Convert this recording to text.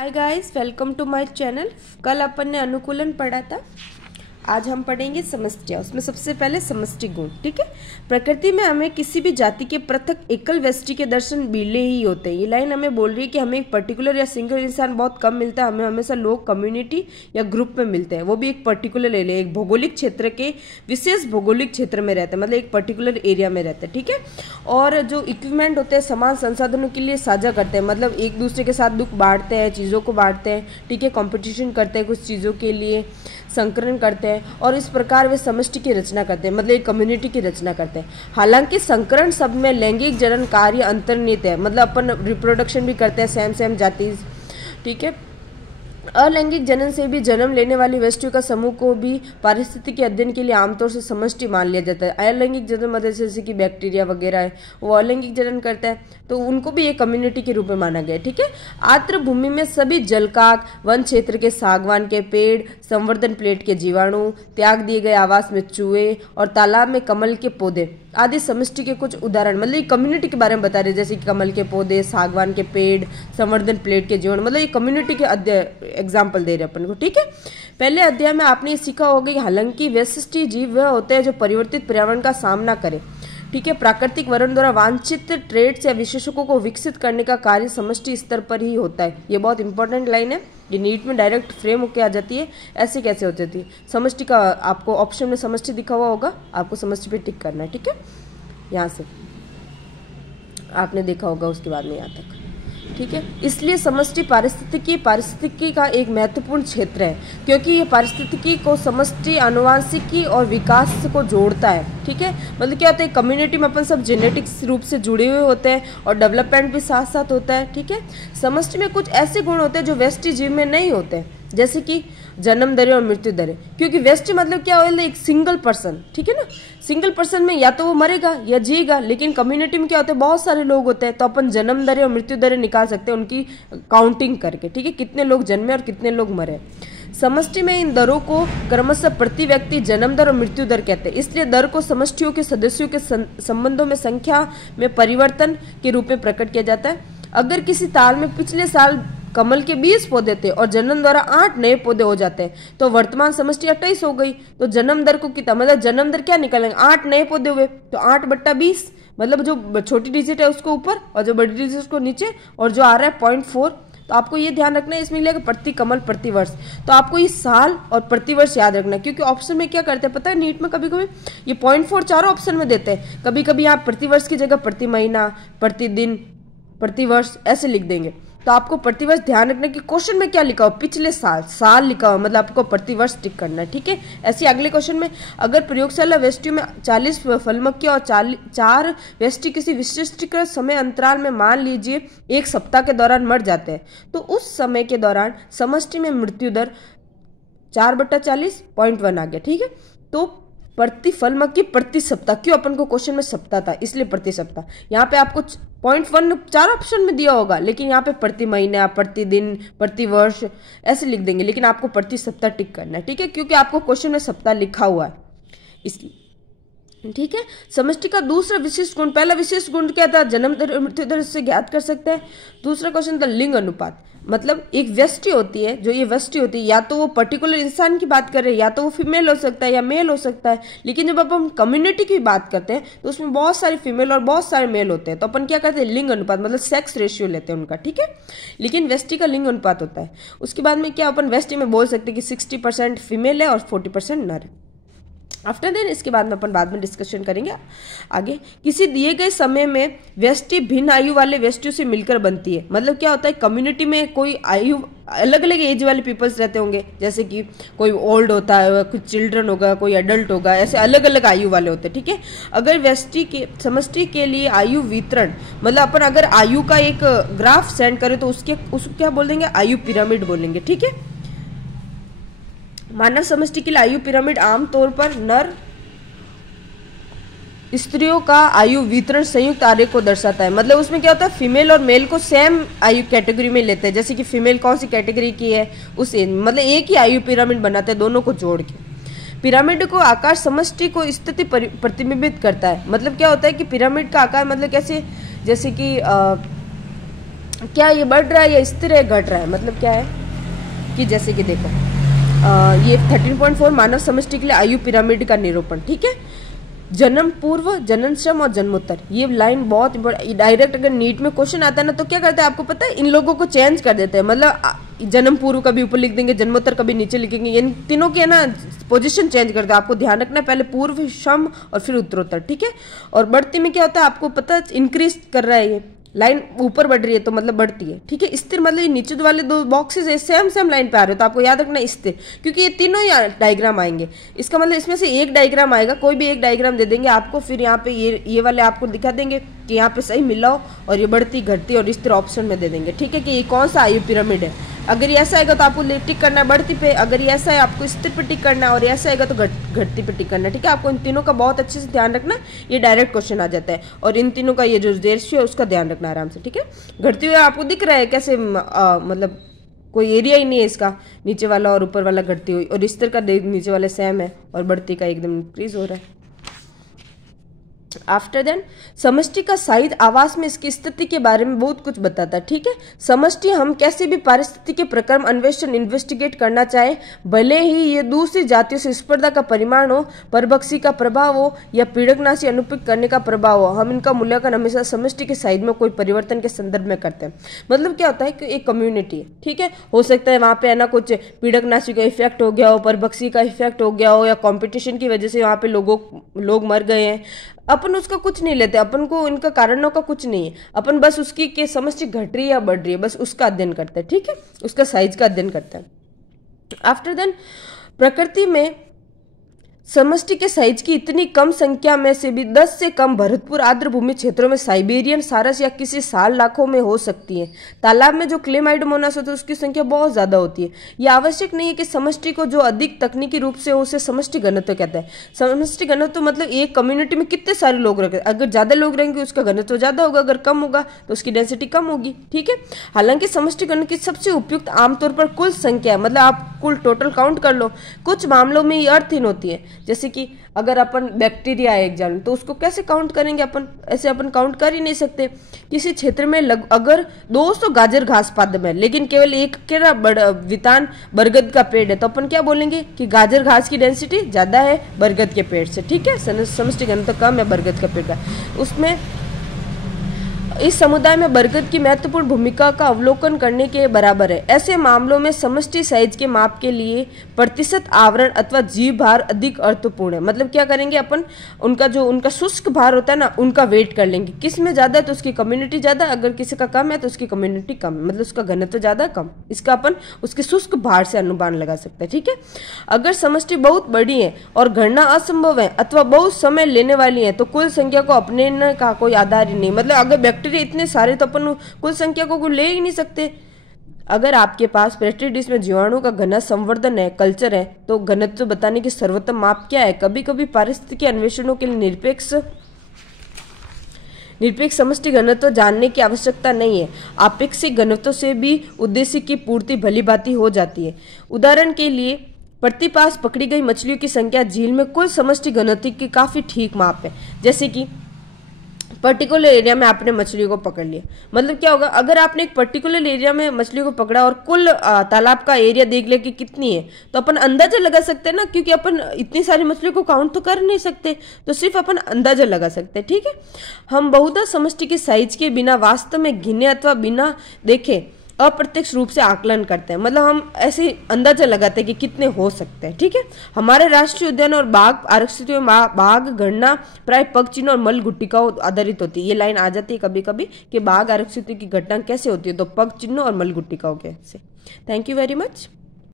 Hi guys, welcome to my channel. कल अपन ने अनुकूलन पढ़ा था, आज हम पढ़ेंगे समष्टियाँ। उसमें सबसे पहले समष्टि गुण। ठीक है, प्रकृति में हमें किसी भी जाति के पृथक एकल व्यष्टि के दर्शन बिरले ही होते हैं। ये लाइन हमें बोल रही है कि हमें एक पर्टिकुलर या सिंगल इंसान बहुत कम मिलता है, हमें हमेशा लोग कम्युनिटी या ग्रुप में मिलते हैं, वो भी एक पर्टिकुलर एरिया, एक भौगोलिक क्षेत्र के विशेष भौगोलिक क्षेत्र में रहते हैं, मतलब एक पर्टिकुलर एरिया में रहते हैं। ठीक है, और जो इक्विपमेंट होते हैं समान संसाधनों के लिए साझा करते हैं, मतलब एक दूसरे के साथ दुख बांटते हैं, चीज़ों को बांटते हैं। ठीक है, कॉम्पिटिशन करते हैं कुछ चीज़ों के लिए, संकरण करते हैं और इस प्रकार वे समष्टि की रचना करते हैं, मतलब एक कम्युनिटी की रचना करते हैं। हालांकि संकरण शब्द में लैंगिक जनन कार्य अंतर्निहित है, मतलब अपन रिप्रोडक्शन भी करते हैं सेम जाति। ठीक है, अलैंगिक जनन से भी जन्म लेने वाली वस्तुओं का समूह को भी पारिस्थितिकी अध्ययन के लिए आमतौर से समष्टि मान लिया जाता है। अलैंगिक जनन मतलब जैसे कि बैक्टीरिया वगैरह है, वो अलैंगिक जनन करता है, तो उनको भी एक कम्युनिटी के रूप में माना गया है। ठीक है, आर्द्र भूमि में सभी जलकाक, वन क्षेत्र के सागवान के पेड़, संवर्धन प्लेट के जीवाणु, त्याग दिए गए आवास में चूहे और तालाब में कमल के पौधे आदि समष्टि के कुछ उदाहरण, मतलब कम्युनिटी के बारे में बता रहे, जैसे कि कमल के पौधे, सागवान के पेड़, संवर्धन प्लेट के जीवाणु, मतलब ये कम्युनिटी के एग्जाम्पल दे रहे अपन को। ठीक है, पहले अध्याय में आपने सीखा होगा कि हालांकि व्यष्टि जीव वह होते हैं जो परिवर्तित पर्यावरण का सामना करें। ठीक है, प्राकृतिक वर्ण द्वारा वांछित ट्रेड्स या विशेषकों को विकसित करने का कार्य समष्टि स्तर पर ही होता है। ये बहुत इंपॉर्टेंट लाइन है, ये नीट में डायरेक्ट फ्रेम होकर आ जाती है। ऐसे कैसे हो जाती है समष्टि का, आपको ऑप्शन में समष्टि दिखा हुआ होगा, आपको समष्टि पे टिक करना है। ठीक है, यहाँ से आपने देखा होगा, उसके बाद में यहाँ तक। ठीक है, इसलिए समष्टि पारिस्थितिकी का एक महत्वपूर्ण क्षेत्र है, क्योंकि ये पारिस्थितिकी को समष्टि आनुवांशिकी और विकास को जोड़ता है। ठीक है, मतलब क्या होता है, कम्युनिटी में अपन सब जेनेटिक्स रूप से जुड़े हुए होते हैं और डेवलपमेंट भी साथ साथ होता है। ठीक है, समष्टि में कुछ ऐसे गुण होते हैं जो व्यष्टि जीव में नहीं होते हैं, जैसे कि जन्म दर और मृत्यु दर। क्योंकि व्यष्टि मतलब क्या होता है, एक सिंगल पर्सन। ठीक है ना, सिंगल पर्सन में या तो वो मरेगा या जिएगा, लेकिन कम्युनिटी में क्या होता है, बहुत सारे लोग होते हैं, तो अपन जन्म दर और मृत्यु दर निकाल सकते हैं उनकी काउंटिंग करके। ठीक है, कितने लोग जन्मे और कितने लोग मरे। समष्टि में इन दरों को क्रमशः प्रति व्यक्ति जन्म दर और मृत्यु दर कहते हैं। इसलिए दर को समष्टियों के सदस्यों के संबंधों में संख्या में परिवर्तन के रूप में प्रकट किया जाता है। अगर किसी ताल में पिछले साल कमल के 20 पौधे थे और जन्म द्वारा 8 नए पौधे हो जाते हैं, तो वर्तमान समष्टि 28 हो गई। तो जन्म दर को कितना, मतलब जन्म दर क्या निकालेंगे, 8 नए पौधे हुए, तो 8/20, मतलब जो छोटी डिजिट है उसको ऊपर और जो बड़ी डिजिट उसको नीचे, और जो आ रहा है 0.4। तो आपको ये ध्यान रखना है, इसमें मिलेगा प्रति कमल प्रति वर्ष। तो आपको ये साल और प्रति वर्ष याद रखना है, क्योंकि ऑप्शन में क्या करते हैं पता है, नीट में कभी कभी ये 0.4 चारों ऑप्शन में देते हैं, कभी कभी आप प्रति वर्ष की जगह प्रति महीना, प्रति दिन, प्रति वर्ष ऐसे लिख देंगे। तो आपको प्रतिवर्ष ध्यान रखना कि क्वेश्चन में क्या लिखा हो, पिछले साल लिखा हो, मतलब आपको प्रतिवर्ष टिक करना है। ठीक है, ऐसे अगले क्वेश्चन में अगर प्रयोगशाला व्यष्टियों में 40 फलमक्खियां और 4 व्यष्टि किसी विशिष्ट समय अंतराल में मान लीजिए 1 सप्ताह के दौरान मर जाते हैं, तो उस समय के दौरान समष्टि में मृत्यु दर 4/40.1 आ गया। ठीक है, तो प्रति फलमक्खी प्रति सप्ताह, क्यों अपन को क्वेश्चन में सप्ताह था इसलिए प्रति सप्ताह। यहाँ पे आपको 0.1 चार ऑप्शन में दिया होगा, लेकिन यहाँ पे प्रति महीना, प्रति दिन, प्रति वर्ष ऐसे लिख देंगे, लेकिन आपको प्रति सप्ताह टिक करना है। ठीक है, क्योंकि आपको क्वेश्चन में सप्ताह लिखा हुआ है इसलिए। ठीक है, समष्टि का दूसरा विशिष्ट गुण, पहला विशिष्ट गुण क्या था, जन्म दर और मृत्यु दर से ज्ञात कर सकते हैं। दूसरा क्वेश्चन था लिंग अनुपात, मतलब एक व्यष्टि होती है, जो ये व्यष्टि होती है, या तो वो पर्टिकुलर इंसान की बात कर रहे हैं, या तो वो फीमेल हो सकता है या मेल हो सकता है। लेकिन जब अपन कम्युनिटी की बात करते हैं तो उसमें बहुत सारे फीमेल और बहुत सारे मेल होते हैं, तो अपन क्या करते हैं, लिंग अनुपात, मतलब सेक्स रेशियो लेते हैं उनका। ठीक है, लेकिन व्यष्टि का लिंग अनुपात होता है। उसके बाद में क्या अपन व्यष्टि में बोल सकते हैं कि 60% फीमेल है और 40% नर है। आफ्टर देन इसके बाद में अपन बाद में डिस्कशन करेंगे आगे। किसी दिए गए समय में व्यष्टि भिन्न आयु वाले व्यष्टियों से मिलकर बनती है, मतलब क्या होता है, कम्युनिटी में कोई आयु अलग अलग एज वाले पीपल्स रहते होंगे, जैसे कि कोई ओल्ड होता है, कुछ चिल्ड्रन होगा, कोई एडल्ट होगा, ऐसे अलग अलग आयु वाले होते हैं। ठीक है, अगर व्यष्टि के समष्टि के लिए आयु वितरण, मतलब अपन अगर आयु का एक ग्राफ सेंड करें तो उसको क्या बोल देंगे, आयु पिरामिड बोलेंगे। ठीक है, मानव समष्टि के लिए आयु पिरामिड आमतौर पर नर स्त्रियों का आयु वितरण संयुक्त आरेख को दर्शाता है। मतलब उसमें क्या होता है, फीमेल और मेल को सेम आयु कैटेगरी में लेते हैं, जैसे कि फीमेल कौन सी कैटेगरी की है उस मतलब एक ही आयु पिरामिड बनाते हैं दोनों को जोड़ के। पिरामिड को आकार समष्टि को स्थिति प्रतिबिंबित करता है। मतलब क्या होता है कि पिरामिड का आकार मतलब कैसे, जैसे कि क्या ये बढ़ रहा है या स्थिर है, घट रहा है। मतलब क्या है कि जैसे कि देखो ये 13.4 मानव समष्टि के लिए आयु पिरामिड का निरूपण, ठीक है। जन्म पूर्व, जननश्रम और जन्मोत्तर, ये लाइन बहुत डायरेक्ट अगर नीट में क्वेश्चन आता है ना तो क्या करते हैं आपको पता है, इन लोगों को चेंज कर देते हैं। मतलब जन्म पूर्व कभी ऊपर लिख देंगे, जन्मोत्तर कभी नीचे लिखेंगे, इन तीनों की है ना पोजीशन चेंज करते हैं। आपको ध्यान रखना है पहले पूर्व, सम और फिर उत्तरोत्तर, ठीक है। और बढ़ती में क्या होता है आपको पता है, इंक्रीज कर रहा है, ये लाइन ऊपर बढ़ रही है तो मतलब बढ़ती है, ठीक है। स्थिर मतलब ये नीचे वाले दो बॉक्सेस है सेम लाइन पे आ रहे हो तो आपको याद रखना स्थिर, क्योंकि ये तीनों डायग्राम आएंगे। इसका मतलब इसमें से एक डायग्राम आएगा, कोई भी एक डायग्राम दे देंगे आपको, फिर यहाँ पे ये वाले आपको दिखा देंगे कि यहाँ पे सही मिलाओ और ये बढ़ती घटती और स्थिर ऑप्शन में दे देंगे, ठीक है, कि ये कौन सा आयु पिरामिड है। अगर ये ऐसा आएगा तो आपको टिक करना है बढ़ती पे, अगर ये ऐसा है आपको स्थिर पे टिक करना है, और ऐसा आएगा तो घटती पे टिक करना है, ठीक है। आपको इन तीनों का बहुत अच्छे से ध्यान रखना, ये डायरेक्ट क्वेश्चन आ जाता है। और इन तीनों का ये जो रेशियो है उसका ध्यान रखना आराम से, ठीक है। घटती हुई आपको दिख रहा है कैसे, मतलब कोई एरिया ही नहीं है इसका, नीचे वाला और ऊपर वाला घटती हुई, और स्थिर का नीचे वाले सेम है और बढ़ती का एकदम इंक्रीज हो रहा है। आफ्टर देन समष्टि का साइज आवास में इसकी स्थिति के बारे में बहुत कुछ बताता है, ठीक है। समष्टि हम कैसे भी पारिस्थितिकी के प्रक्रम अन्वेषण इन्वेस्टिगेट करना चाहे, भले ही ये दूसरी जातियों से स्पर्धा का परिमाण हो, परभक्षी का प्रभाव हो या पीड़कनाशी अनुपिक करने का प्रभाव हो, हम इनका मूल्यांकन हमेशा समष्टि के साइज में कोई परिवर्तन के संदर्भ में करते हैं। मतलब क्या होता है कि एक कम्युनिटी है, ठीक है, हो सकता है वहां पे है ना कुछ पीड़कनाशी का इफेक्ट हो गया हो, परभक्षी का इफेक्ट हो गया हो, या कॉम्पिटिशन की वजह से वहां पे लोग मर गए हैं, अपन उसका कुछ नहीं लेते, अपन को इनका कारणों का कुछ नहीं है, अपन बस उसकी के समष्टि घट रही है या बढ़ रही है बस उसका अध्ययन करते हैं, ठीक है, उसका साइज का अध्ययन करते हैं। आफ्टर देन प्रकृति में समष्टि के साइज की इतनी कम संख्या में से भी 10 से कम भरतपुर आर्द्र भूमि क्षेत्रों में साइबेरियन सारस या किसी साल लाखों में हो सकती है। तालाब में जो क्लेमाइडोमोनास होता है उसकी संख्या बहुत ज्यादा होती है। यह आवश्यक नहीं है कि समष्टि को जो अधिक तकनीकी रूप से उसे समष्टि घनत्व कहता है। समष्टि घनत्व मतलब एक कम्युनिटी में कितने सारे लोग रहेंगे, अगर ज्यादा लोग रहेंगे उसका घनत्व ज्यादा होगा, अगर कम होगा तो उसकी डेंसिटी कम होगी, ठीक है। हालांकि समष्टि घनत्व की सबसे उपयुक्त आमतौर पर कुल संख्या है, मतलब आप कुल टोटल काउंट कर लो। कुछ मामलों में ये अर्थहीन होती है, जैसे कि अगर अपन बैक्टीरिया है एक जान तो उसको कैसे काउंट करेंगे, अपन ऐसे अपन काउंट कर ही नहीं सकते। किसी क्षेत्र में अगर 200 गाजर घास पादप है लेकिन केवल एक केरा वितान बरगद का पेड़ है तो अपन क्या बोलेंगे कि गाजर घास की डेंसिटी ज्यादा है बरगद के पेड़ से, ठीक है। समष्टि घनत्व कम है बरगद का पेड़ का। उसमें इस समुदाय में बरगद की महत्वपूर्ण भूमिका का अवलोकन करने के बराबर है। ऐसे मामलों में समष्टि साइज के माप के लिए प्रतिशत आवरण अथवा जीव भार अधिक अर्थपूर्ण है। मतलब क्या करेंगे अपन, उनका शुष्क भार होता है ना उनका वेट कर लेंगे, किस में ज्यादा है तो उसकी कम्युनिटी ज्यादा, अगर किसी का कम है तो उसकी कम्युनिटी कम, मतलब उसका घनत्व ज्यादा कम, इसका अपन उसके शुष्क भार से अनुमान लगा सकते हैं, ठीक है। अगर समष्टि बहुत बड़ी है और गणना असंभव है अथवा बहुत समय लेने वाली है तो कुल संख्या को अपने का कोई आधार ही नहीं। मतलब अगर बैक्टीरिया इतने सारे तो अपन कुल संख्या को ले ही नहीं सकते। अगर आपके पास पेस्ट्री डिश में जीवाणु का घना संवर्धन है, कल्चर है, तो घनत्व बताने की सर्वोत्तम माप क्या है। कभी कभी पारिस्थितिकी अन्वेषणों के लिए निरपेक्ष समष्टि घनत्व जानने की आवश्यकता नहीं है। आपेक्षिक घनत्व से भी उद्देश्य की पूर्ति भली भांति हो जाती है। उदाहरण के लिए प्रतिपास पकड़ी गई मछलियों की संख्या झील में कुल समष्टि घनत्व की काफी ठीक माप है। जैसे कि पर्टिकुलर एरिया में आपने मछलियों को पकड़ लिया, मतलब क्या होगा, अगर आपने एक पर्टिकुलर एरिया में मछलियों को पकड़ा और कुल तालाब का एरिया देख लिया कि कितनी है तो अपन अंदाजा लगा सकते हैं ना, क्योंकि अपन इतनी सारी मछलियों को काउंट तो कर नहीं सकते, तो सिर्फ अपन अंदाजा लगा सकते हैं, ठीक है। हम बहुधा समष्टि के साइज के बिना वास्तव में गिने अथवा बिना देखे अप्रत्यक्ष रूप से आकलन करते हैं। मतलब हम ऐसे अंदाजा लगाते हैं कि कितने हो सकते हैं, ठीक है। हमारे राष्ट्रीय उद्यान और बाघ आरक्षित बाघ गणना प्राय पग चिन्ह और मल गुट्टिकाओं आधारित होती है। ये लाइन आ जाती है कभी कभी कि बाघ आरक्षित की घटना कैसे होती है, तो पग चिन्ह और मल गुट्टिकाओं के से। Thank you very much.